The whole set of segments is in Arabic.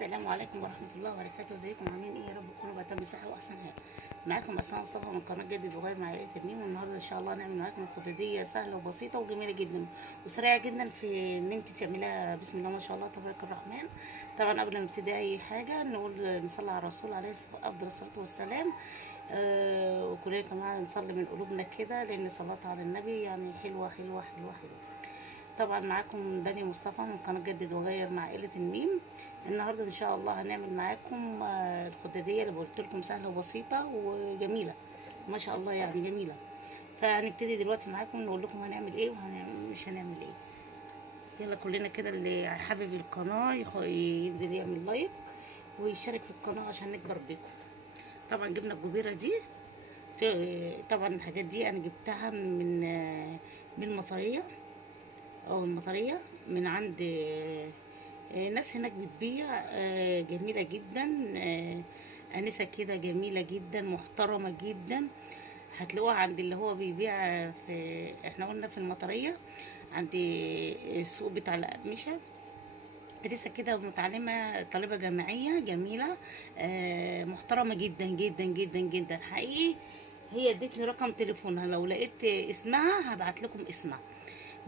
السلام عليكم ورحمة الله وبركاته. ازيكم عاملين ايه؟ يا رب تكونوا بأتم بصحة واحسن حال. معاكم اسماء مصطفى من قناة جديد وغير مع عائلة ترميم. والنهارده ان شاء الله هنعمل معاكم خدادية سهلة وبسيطة وجميلة جدا وسريعة جدا في ان انت تعمليها. بسم الله ما شاء الله تبارك الرحمن. طبعا قبل ما نبتدي اي حاجة نقول نصلي على الرسول عليه افضل الصلاة والسلام. وكلنا كمان نصلي من قلوبنا كده، لان الصلاة على النبي يعني حلوة حلوة حلوة حلوة. طبعا معاكم دانيا مصطفى من قناه جدد وغير مع عائله الميم. النهارده ان شاء الله هنعمل معاكم الخداديه اللي قلت لكم سهله وبسيطه وجميله ما شاء الله، يعني جميله. فهنبتدي دلوقتي معاكم نقول لكم هنعمل ايه ومش هنعمل ايه. يلا كلنا كده اللي حابب القناه ينزل يعمل لايك ويشارك في القناه عشان نكبر بيكم. طبعا جبنا الجبيره دي. طبعا الحاجات دي انا جبتها من المطريه او المطريه من عند ناس هناك بتبيع، جميله جدا، انسه كده جميله جدا محترمه جدا. هتلاقوها عند اللي هو بيبيع في، احنا قلنا في المطريه عند السوق بتاع الاقمشه. لسه كده متعلمه طالبه جامعيه جميله، محترمه جدا جدا جدا جدا حقيقي. هي ادتني رقم تليفونها، لو لقيت اسمها هبعت لكم اسمها،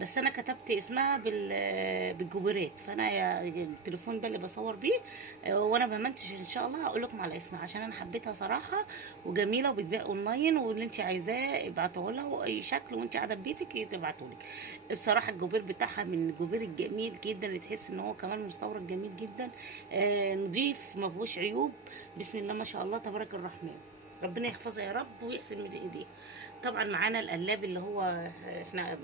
بس انا كتبت اسمها بالجبرات. فانا التليفون ده اللي بصور بيه، وانا بمنتج ان شاء الله هقول لكم على اسمها عشان انا حبيتها صراحه وجميله وبتبيع اونلاين، واللي انت عايزاه ابعتوه لها واي شكل وانت قاعده في بيتك تبعتوا لك. بصراحه الجبير بتاعها من الجبير الجميل جدا اللي تحس ان هو كمان مستورد جميل جدا، نضيف ما فيهوش عيوب. بسم الله ما شاء الله تبارك الرحمن. ربنا يحفظها يا رب ويحسن من ايديها. طبعا معانا القلاب اللي هو احنا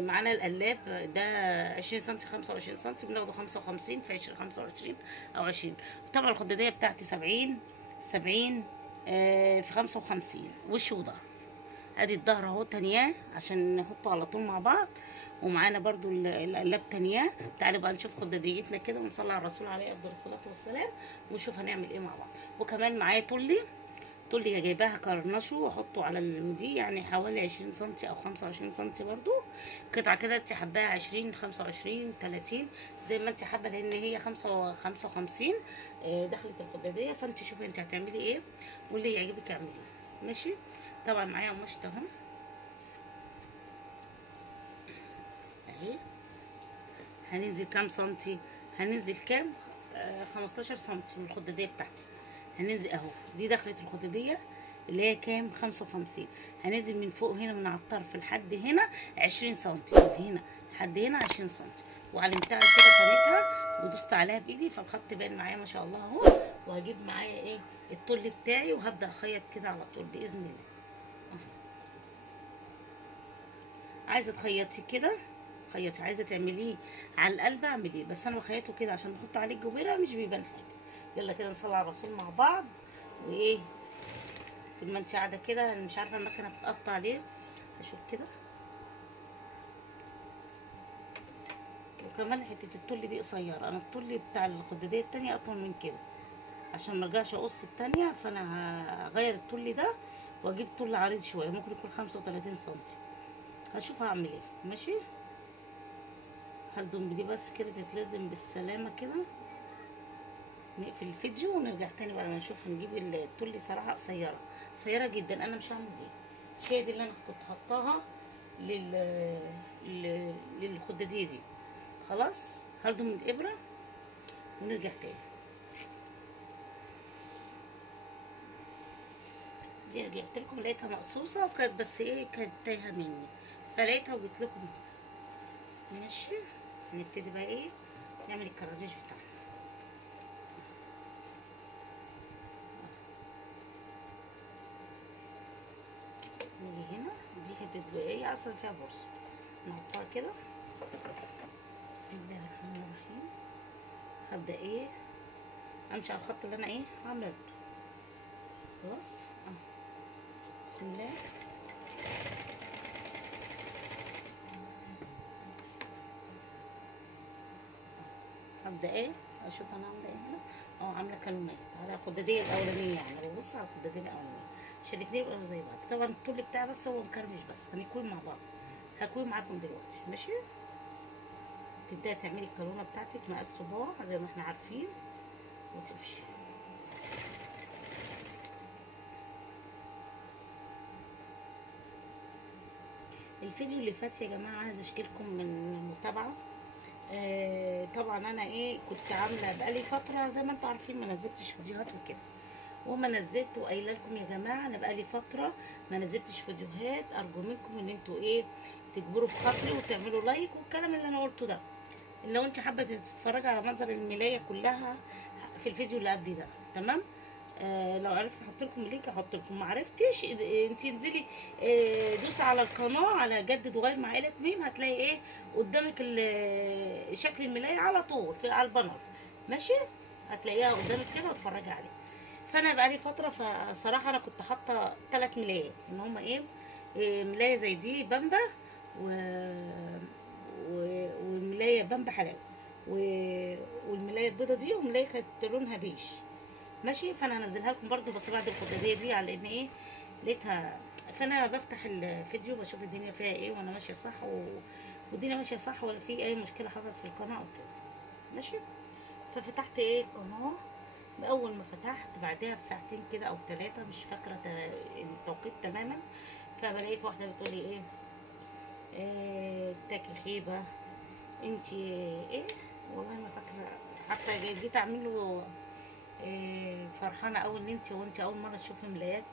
معانا القلاب ده 20 سم 25 سم، بناخده 55 في 20 25 او 20. طبعا الخداديه بتاعتي 70 في 55 وش وظهر. ادي الظهر اهو تانياه عشان نحطه على طول مع بعض. ومعانا برضو القلاب تانياه. تعالوا بقى نشوف خداديتنا كده ونصلي على الرسول عليه افضل الصلاه والسلام ونشوف هنعمل ايه مع بعض. وكمان معايا تولي جايباها كرنشه واحطه على دي، يعني حوالي 20 سم او 25 سم برضو. قطعه كده انت حباها 20 25 30 زي ما انت حابه، لان هي 55 دخلت الخداديه. فانت شوفي انت هتعملي ايه واللي يعجبك اعمليه. ماشي. طبعا معايا قماشة اهو اهي. هننزل كام سنتي؟ هننزل كام؟ 15 سنتي من الخداديه بتاعتي. هننزل اهو، دي دخلت الخداديه اللي هي كام؟ 55. هننزل من فوق هنا من على الطرف لحد هنا 20 سم، من هنا لحد هنا 20 سم، وعلمتها كده خانتها ودوست عليها بايدي فالخط باين معايا ما شاء الله اهو. وهجيب معايا ايه؟ الطول بتاعي وهبدا اخيط كده على طول باذن الله. عايزه تخيطي كده خيطي، عايزه تعمليه على القلب اعمليه، بس انا بخيطه كده عشان بحط عليه الجبيره مش بيبان حاجه. يلا كده نصلي على الرسول مع بعض. وايه طول ما انت قاعده كده، انا مش عارفه المكنه بتقطع ليه، هشوف كده. وكمان حته التل دي قصيره، انا التل بتاع الخداديه التانيه اطول من كده عشان ما ارجعش اقص التانيه. فانا هغير التل ده واجيب تل عريض شويه، ممكن يكون 35 سم. هشوف هعمل ايه. ماشي. هلضم دي بس كده تتلضم بالسلامه كده. نقفل الفيديو ونرجع تاني بقى نشوف هنجيب التل. صراحه قصيره جدا، انا مش هعمل دي. هي دي اللي انا كنت حطاها للخداديه دي. خلاص هاخده من الابره ونرجع تاني. دي رجعت لكم لقيتها مقصوصه وكانت بس ايه كانت تايهه مني فلقيتها وجيت لكم. ماشي. هنبتدي بقى ايه نعمل الكرانيش بتاعنا. نيجي هنا، دي كانت دقيقة اصلا فيها برص، نحطها كده. بسم الله الرحمن الرحيم. هبدأ ايه امشي على الخط اللي انا ايه عملته. خلاص بسم الله. هبدأ ايه اشوف انا عامله ايه هنا. عامله كلمات على الخداديه الاولانيه، يعني ببص على الخداديه الاولانيه عشان الاتنين يبقوا زي بعض. طبعا الطول بتاعي بس هو مكرمش، بس هنكوي مع بعض. هكوي معاكم دلوقتي. ماشي. تبداي تعملي الكالونه بتاعتك مقاس صباع زي ما احنا عارفين وتمشي. الفيديو اللي فات يا جماعه عايزه اشكركم من المتابعه. طبعا انا كنت عامله بقالي فتره زي ما انتم عارفين ما نزلتش فيديوهات وكده، وما نزلت وقايله لكم يا جماعه انا بقالي فتره ما نزلتش فيديوهات، ارجو منكم ان انتوا تجبروا بخاطري وتعملوا لايك والكلام اللي انا قلته ده. لو انت حابه تتفرجي على منظر الملايه كلها في الفيديو اللي قبل ده تمام. لو عرفت احط لكم اللينك احط لكم، ما عرفتش انت انزلي دوسي على القناه على جدد وغير مع عائله ميم، هتلاقي قدامك شكل الملايه على طول على البانر ماشي، هتلاقيها قدامك كده واتفرجي عليها. فانا بقالي فتره فصراحه انا كنت حاطه 3 ملايات ان هم ملايه زي دي بامبا والملايه بامبا حلاوه والملايه البيضه دي وملايه كانت لونها بيش ماشي. فانا هنزلها لكم برده بس بعد الخداديه دي على ان لقيتها. فانا بفتح الفيديو بشوف الدنيا فيها وانا ماشيه صح والدنيا ماشيه صح ولا في اي مشكله حصلت في القناه او كده ماشي. ففتحت القناه، اول ما فتحت بعدها بساعتين كده او 3 مش فاكره التوقيت تماما، فبلاقيت واحده بتقولي تاكي خيبه انت والله ما فاكره. حتى جيت اعمل له فرحانه قوي ان انت اول مره تشوفي ملايات.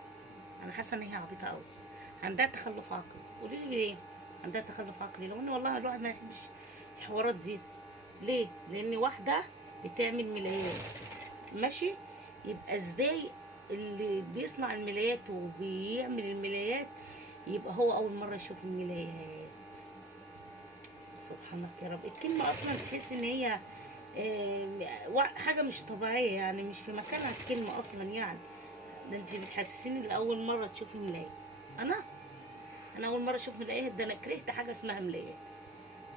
انا حاسه ان هي عبيطه قوي، عندها تخلف عقلي. قولي لي ليه عندها تخلف عقلي؟ لو ان والله الواحد ما يحبش الحوارات دي. ليه؟ لان واحده بتعمل ملايات ماشي، يبقى ازاي اللي بيصنع الملايات وبيعمل الملايات يبقى هو اول مره يشوف الملايات؟ سبحانك يا رب. الكلمه اصلا تحس ان هي حاجه مش طبيعيه، يعني مش في مكانها الكلمه اصلا. يعني ده انت بتحسسيني لاول مره تشوفي ملايه. انا اول مره اشوف ملايه، ده انا كرهت حاجه اسمها ملايه.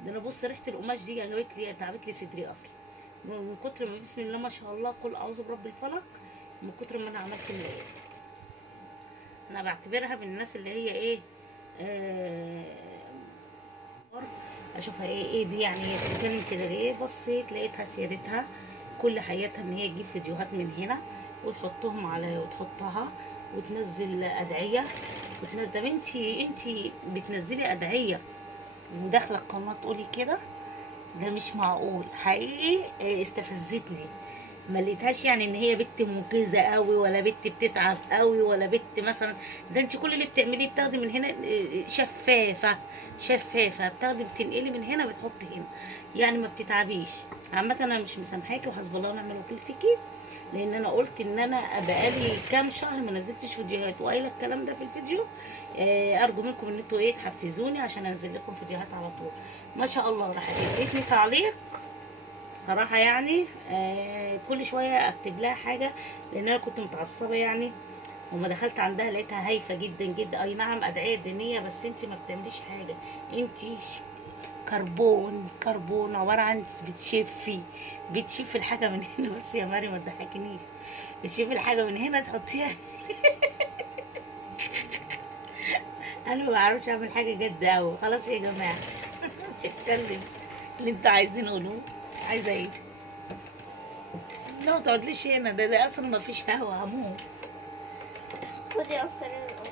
ده انا بص ريحه القماش دي جابت لي تعبت لي صدري اصلا من كتر ما بسم الله ما شاء الله قل اعوذ برب الفلق، من كتر ما انا عملت ملايه. انا بعتبرها من الناس اللي هي اشوفها دي، يعني هي بتتكلم كده ليه؟ بصيت لقيتها سيرتها كل حياتها ان هي تجيب فيديوهات من هنا وتحطهم على وتحطها وتنزل ادعيه وتنزل. طب انتي بتنزلي ادعيه وداخله القناه تقولي كده؟ ده مش معقول حقيقي. استفزتني، ما لقيتهاش يعني ان هي بنت منقذه قوي ولا بنت بتتعب قوي ولا بنت مثلا. ده انت كل اللي بتعمليه بتاخدي من هنا شفافه بتاخدي بتنقلي من هنا بتحطي هنا، يعني ما بتتعبيش. عامه انا مش مسامحاكي وحسب الله ونعم الوكيل فيكي، لان انا قلت ان انا بقالي كام شهر ما نزلتش فيديوهات وقايله الكلام ده في الفيديو. ارجو منكم ان انتوا تحفزوني عشان انزل لكم فيديوهات على طول. ما شاء الله راحت ادتني تعليق صراحه، يعني كل شويه اكتب لها حاجه لان انا كنت متعصبه يعني. وما دخلت عندها لقيتها هايفه جدا جدا. اي نعم ادعيه دينيه بس انت ما بتعمليش حاجه، انت كربون عباره عن بتشفي الحاجه من هنا. بس يا مريم ما تضحكنيش، تشوفي الحاجه من هنا تحطيها انا ما بعرفش اعمل حاجه جد قوي. خلاص يا جماعه مش هتكلم اللي انتوا عايزين قولوه. عايزه ايه؟ لا ما تقعدليش هنا، ده اصلا ما فيش هوا هموت. خدي قصري القص.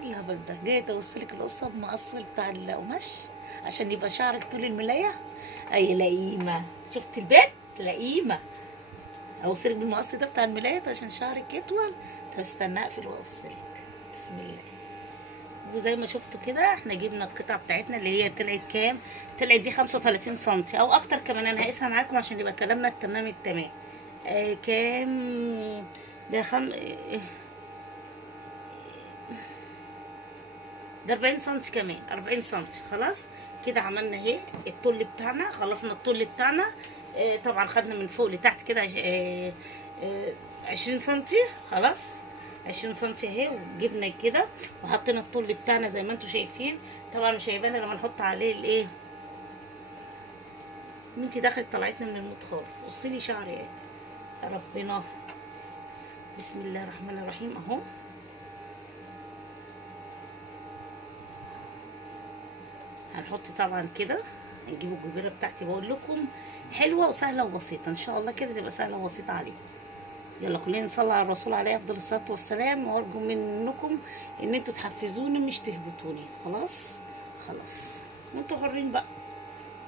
الهبل ده جاي توصلك القصه بمقص بتاع القماش عشان يبقى شعرك طول الملايه؟ اي لئيمه، شفت البيت لئيمه. اوصلك بالمقص ده بتاع الملايه عشان شعرك يطول؟ طب استنى اقفل واوصلك. بسم الله. وزي ما شفتوا كده احنا جبنا القطعه بتاعتنا اللي هي طلعت كام؟ طلعت دي 35 سم او اكتر كمان. انا هقيسها معاكم عشان يبقى كلامنا التمام. كام ده؟ ده 40 سم كمان، 40 سم. خلاص كده عملنا اهي الطول بتاعنا، خلصنا الطول بتاعنا. طبعا خدنا من فوق لتحت كده 20 سم. خلاص 20 سم اهي، وجبنا كده وحطينا الطول بتاعنا زي ما انتم شايفين. طبعا مش هيبان لما نحط عليه بنتي دخلت طلعتنا من الموت خالص. بصي لي شعري يا ربنا. بسم الله الرحمن الرحيم اهو. هنحط طبعا كده، هنجيب الجبيره بتاعتي. بقول لكم حلوه وسهله وبسيطه ان شاء الله كده تبقى سهله وبسيطه عليكم. يلا كلنا نصلي على الرسول عليه افضل الصلاه والسلام، وارجو منكم ان انتوا تحفزوني مش تهبطوني. خلاص خلاص وانتوا حرين بقى،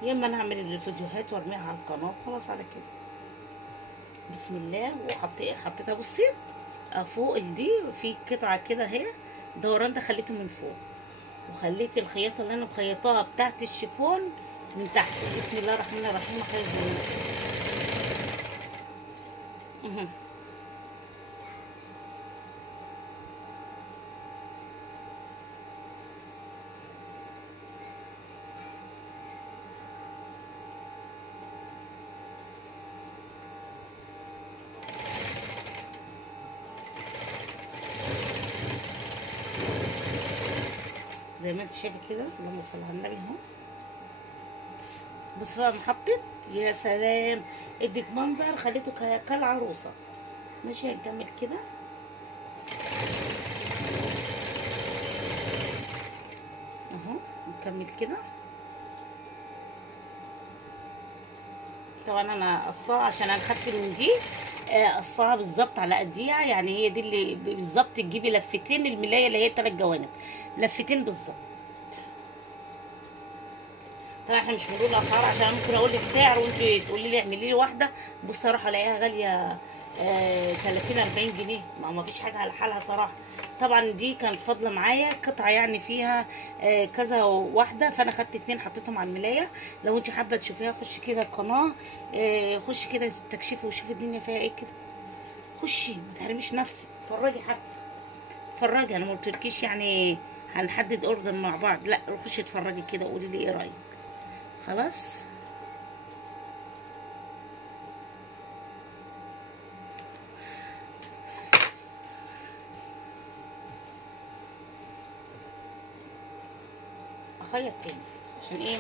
يا اما انا اعمل الفيديوهات وارميها على القناه خلاص على كده. بسم الله. حطيتها بصي فوق دي في قطعه كده اهي، دوران ده خليته من فوق، وخليت الخياطه اللي انا مخيطاها بتاعت الشيفون من تحت. بسم الله الرحمن الرحيم. اخيط زي ما انت شايفه كده. اللهم صل على النبي اهو. بص بقى محطت، يا سلام ادت منظر، خليته كالعروسه. ماشي هنكمل كده اهو، نكمل كده. طبعا انا قصاها عشان انا خدت من دي قصاها بالظبط على قديها، يعني هي دي اللي بالظبط تجيبي لفتين الملايه اللي هي 3 جوانب، لفتين بالظبط. طبعا احنا مش بنقول اسعار عشان ممكن اقول لك سعر وانت تقولي لي اعملي لي واحده. بص صراحه الاقيها غاليه 30 40 جنيه، ما فيش حاجه على حالها صراحه. طبعا دي كانت فاضله معايا قطعه يعني فيها كذا واحده، فانا خدت 2 حطيتهم على الملايه. لو انت حابه تشوفيها خشي كده القناه، خشي كده تكشفي وشوفي الدنيا فيها ايه كده. خشي ما تحرميش نفسك، اتفرجي حتى اتفرجي. انا ما قلتلكيش يعني هنحدد اوردر مع بعض، لا خشي اتفرجي كده قولي لي ايه رايك. خلاص اخيط تاني عشان ايه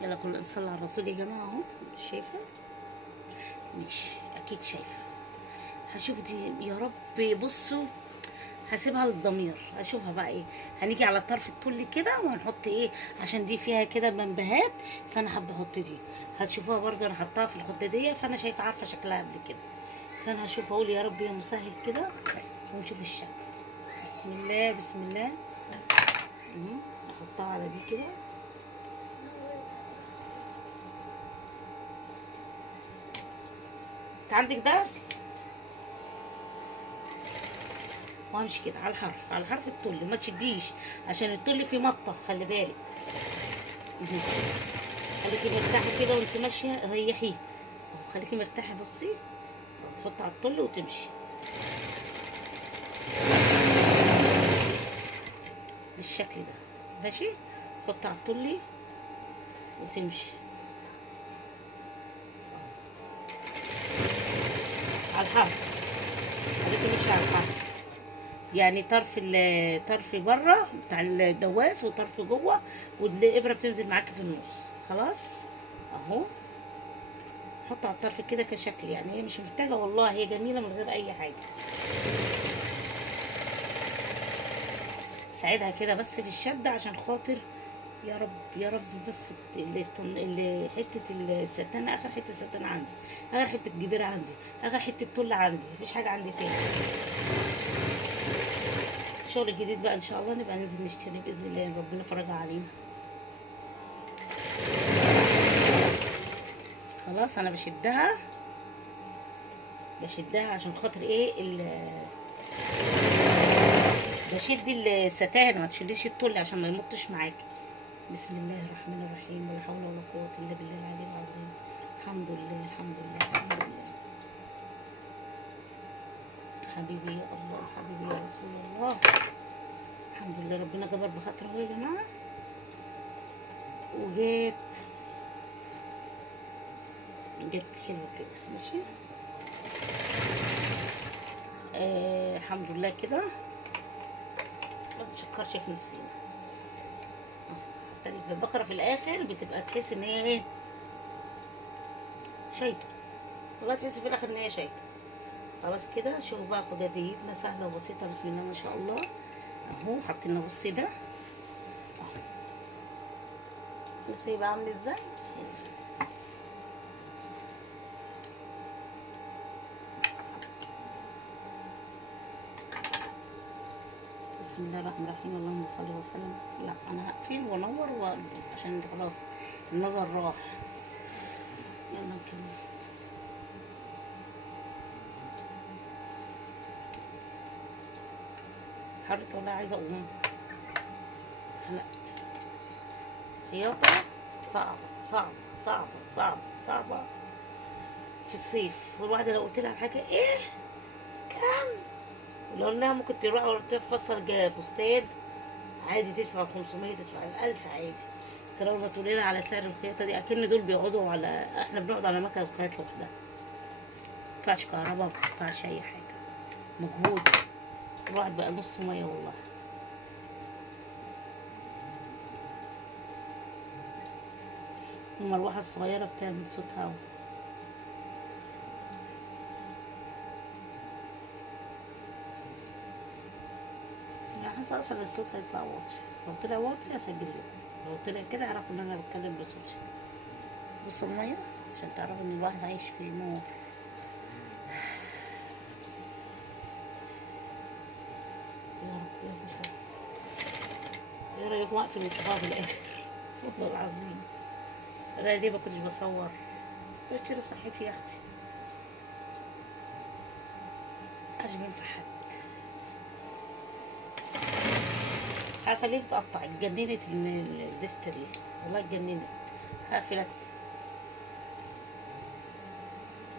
يلا كل نصلي على الرسول يا جماعه اهو. شايفه؟ ماشي اكيد شايفه. هشوف دي يا رب. بصوا هسيبها للضمير، هشوفها بقى ايه. هنيجي على طرف الطول كده وهنحط ايه، عشان دي فيها كده منبهات، فانا حابه احط دي. هتشوفوها برضو انا حطاها في الخداديه، فانا شايفه عارفه شكلها قبل كده، فانا هشوف اقول يا رب يا مسهل كده ونشوف الشكل. بسم الله بسم الله. احطها على دي كده. انت عندك درس؟ وامشي كده على الحرف، على حرف الطل، ما تشديش عشان الطل فيه مطه، خلي بالك. خليكي مرتاحه كده وانت ماشيه، ريحيه خليكي مرتاحه. بصي تحطي على الطل وتمشي بالشكل ده. ماشي حطي على الطل وتمشي على الحرف، خليكي ماشيه على الحرف. يعني طرف بره بتاع الدواس وطرف جوه، والابره بتنزل معاكي في النص. خلاص اهو. حط على الطرف كده كشكل، يعني هي مش محتاجه والله، هي جميله من غير اي حاجه. ساعدها كده بس في الشده عشان خاطر يا رب يا رب. بس اللي حته الستان، اخر حته ستان عندي، اخر حته جبيره عندي، اخر حته طل عندي، مفيش حاجه عندي تاني. الشغل الجديد بقى ان شاء الله نبقى ننزل نشتري باذن الله، ربنا فرجها علينا. خلاص انا بشدها عشان خاطر ايه بشد الستان، ما تشديش الطل عشان ما يمطش معاكي. بسم الله الرحمن الرحيم، ولا حول ولا قوه الا بالله العلي العظيم. الحمد لله الحمد لله الحمد لله. حبيبي يا الله، حبيبي يا رسول الله. الحمد لله ربنا جبر بخاطر اهو يا جماعه. وجيت حلوه كده. ماشي الحمد لله كده. نشكرش في نفسينا. حتى البقرة في الاخر بتبقى تحس ان هي ايه، شايطة والله، تحس في الاخر ان هي شايطة. خلاص كده شوفوا بقى خداديتنا سهلة وبسيطة بسم الله ما شاء الله. اهو حاطين بصي ده اهو، بصي بقى عامل ازاي. بسم الله الرحمن الرحيم. اللهم صل وسلم. لا انا هقفل وانور عشان خلاص النظر راح. يلا نكمل. حرت والله عايزه اقوم. حلقت خياطه صعبه صعبه صعبه صعبه صعبه في الصيف. والواحده لو قلت لها حاجه ايه كام، لو انها ممكن تروح تفصل فستان عادي تدفع 500 تدفع 1000 عادي. كانوا تقول لنا على سعر الخياطه دي اكن دول بيقعدوا على، احنا بنقعد على مكنه الخياط لوحدها. متدفعش كهرباء متدفعش اي حاجه، مجهود. الواحد بقى نص ميه والله. المروحه الصغيره بتعمل صوت هوا. يعني حاسه اصلا الصوت هيطلع واطي، لو طلع واطي اسجله، لو طلع كده اعرف ان انا بتكلم بصوتي. بصوا الميه عشان تعرفوا ان الواحد عايش في نور. يا رب يا مساء. ايه رايكم اقفل الانتقاد في الاخر؟ والله العظيم انا ليه ما كنتش بصور؟ بشتري صحتي يا اختي، اجمل في حد. عارفه ليه بتقطع؟ اتجننت الزفته دي والله، اتجننت. هقفلك.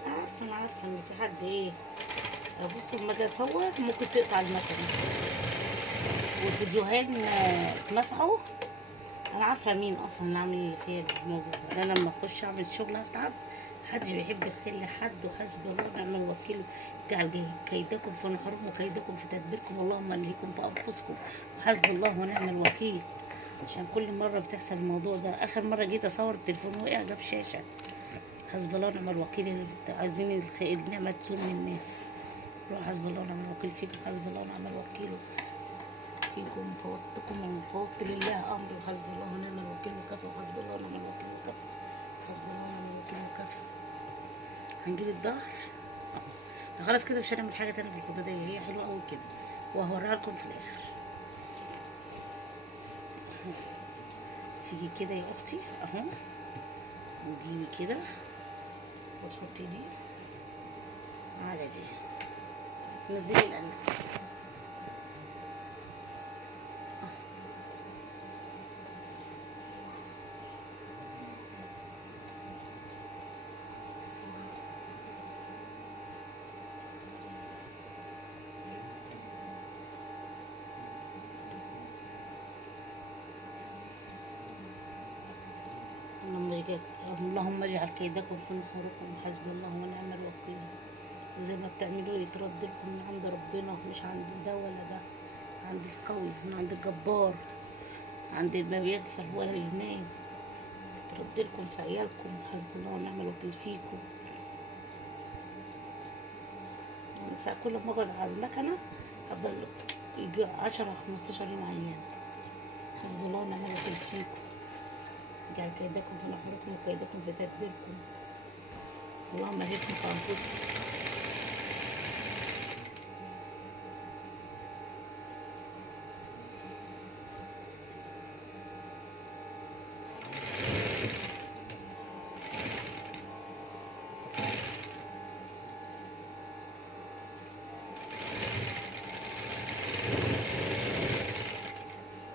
عارفه انا عارفه ان في حد ايه، بصوا لما اجي اصور ممكن تقطع المكنه والفيديوهات اتمسحوا. انا عارفه مين اصلا اللي عامل فيا الموضوع ده. انا لما اخش اعمل شغل اتعب، محدش بيحب الخير لحد، وحسبي الله ونعم الوكيل. جعل كيدكم في نحوركم وكيدكم في تدبيركم، اللهم الهيكم في انفسكم وحسبي الله ونعم الوكيل. عشان كل مره بتحصل الموضوع ده. اخر مره جيت اصور التليفون وقع جاب شاشه. حسبي الله ونعم الوكيل. اللي عايزين النعمه تزول من الناس، روح حسبي الله ونعم الوكيل فيكم. حسبي الله ونعم الوكيل فيكم. فوضتكم وفوضت لله امري، وحسبي الله ونعم الوكيل وكفى. وحسبي الله ونعم الوكيل وكفى. حسبي الله ونعم الوكيل وكفى. هنجيب الظهر خلاص كده، مش هنعمل حاجه تانية في الخداديه، هي حلوه قوي كده وهوريها لكم في الاخر. تيجي كده يا اختي اهو، وتجيبي كده وتحطي دي على دي، نزلي القلب. اللهم اجعل كيدكم في نحوركم وحسبي الله ونعم الوكيل. وزي ما بتعملوا يترد لكم من عند ربنا، مش عند ده ولا ده، عند القوي، من عند الجبار، عند ما بيغفر ولا ينام. ترد لكم في عيالكم وحسبي الله ونعم الوكيل فيكم. بس كل ما اقعد على المكنه افضل يجي 10 15 يوم عيان. حسبي الله ونعم الوكيل فيكم. جعل كيدكم في نحوركم وكيدكم في تدبيركم، اللهم اهلكم في انفسكم.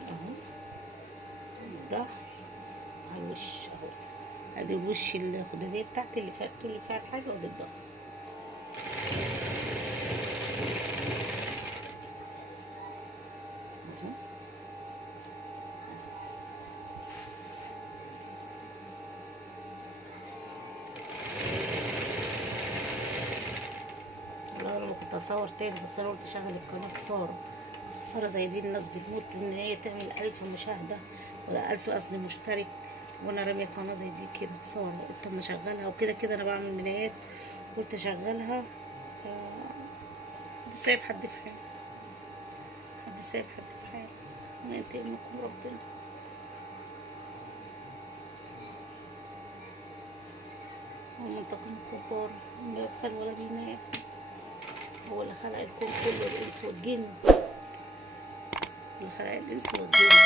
اهو الظهر على الوش اهو، ادي الوش الخداديه بتاعتي اللي فيها الطول اللي فيها الحاجه، وادي الظهر. والله انا كنت اصور تاني، بس انا قلت اشغل القناه ساره خسارة زي دي الناس بتموت ان هي تعمل 1000 مشاهدة ولا 1000 قصدي مشترك، وانا رامية قناة زي دي كده خسارة. قلت اما اشغلها وكده كده انا بعمل ملايات، قلت اشغلها. حد سايب حد في حاله، حد سايب حد في حاله، ما ينتقم منكم ربنا. ومنتقم الكفار لا يغفل ولا بينام. هو اللي خلق الكون كله، الانس والجن، اللي خلق الانس والجن.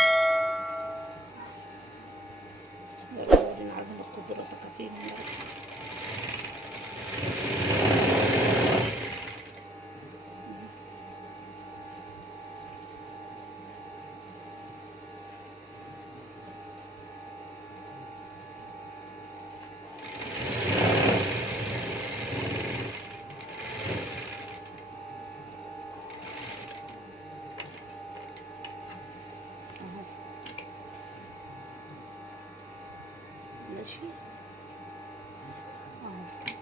ولكن عظمت قدرتك فيهم يا رب. ماشي اهو.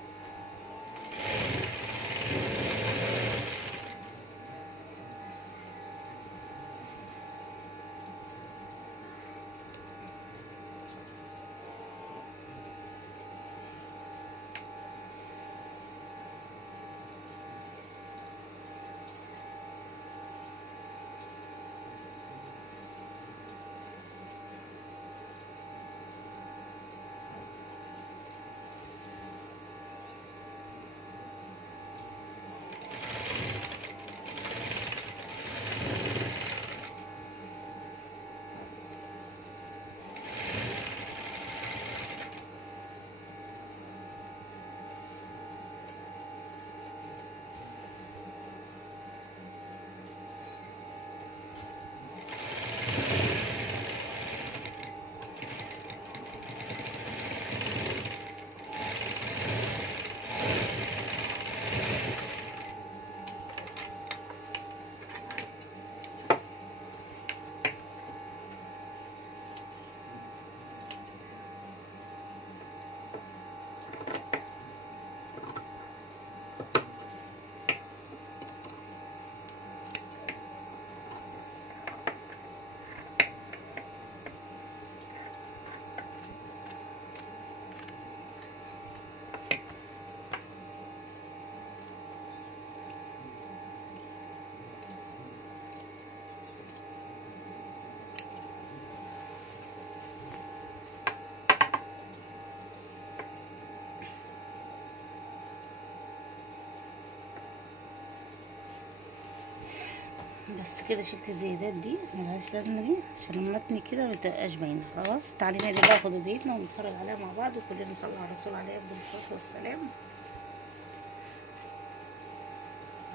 بس كده شلت الزيادات دي ملهاش لازمه دي عشان المتن كده متبقاش باينه. خلاص تعالي نادي بقى خدوديتنا ونتفرج عليها مع بعض، وكلنا نصلي على الرسول عليه افضل الصلاه والسلام.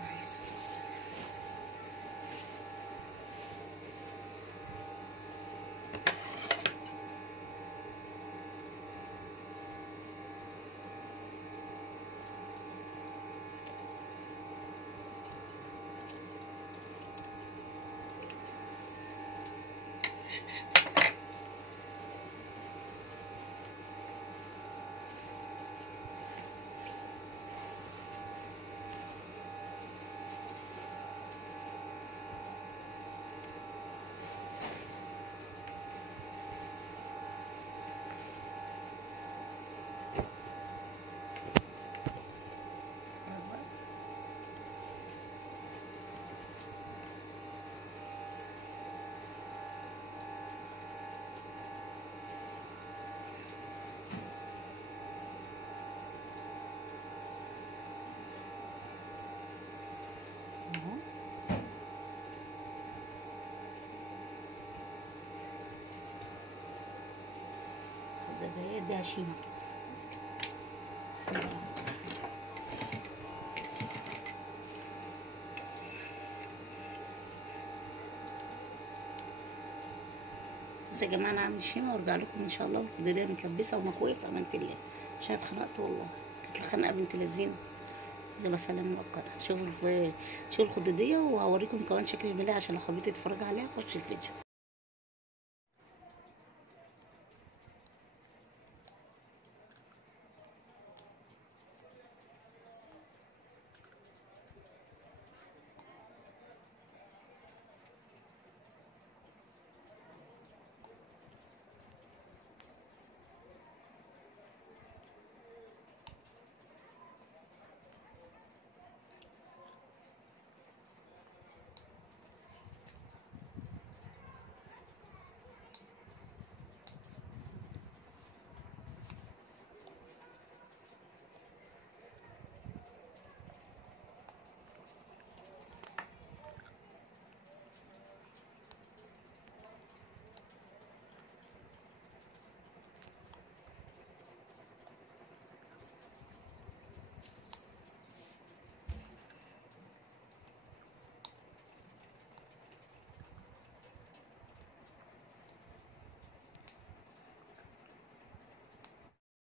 عليه الصلاه والسلام. ده هشيمه كده. بس يا جماعه انا هعمل شيمه وارجع لكم ان شاء الله. الخضريه متلبسه ومكويه في امان الله، عشان اتخنقت والله، كانت الخنقه بنت لذينه. يلا سلام مؤقته. شوفوا الخضريه وهوريكم كمان شكل الملايه عشان لو حبيتوا تتفرجوا عليها خش الفيديو.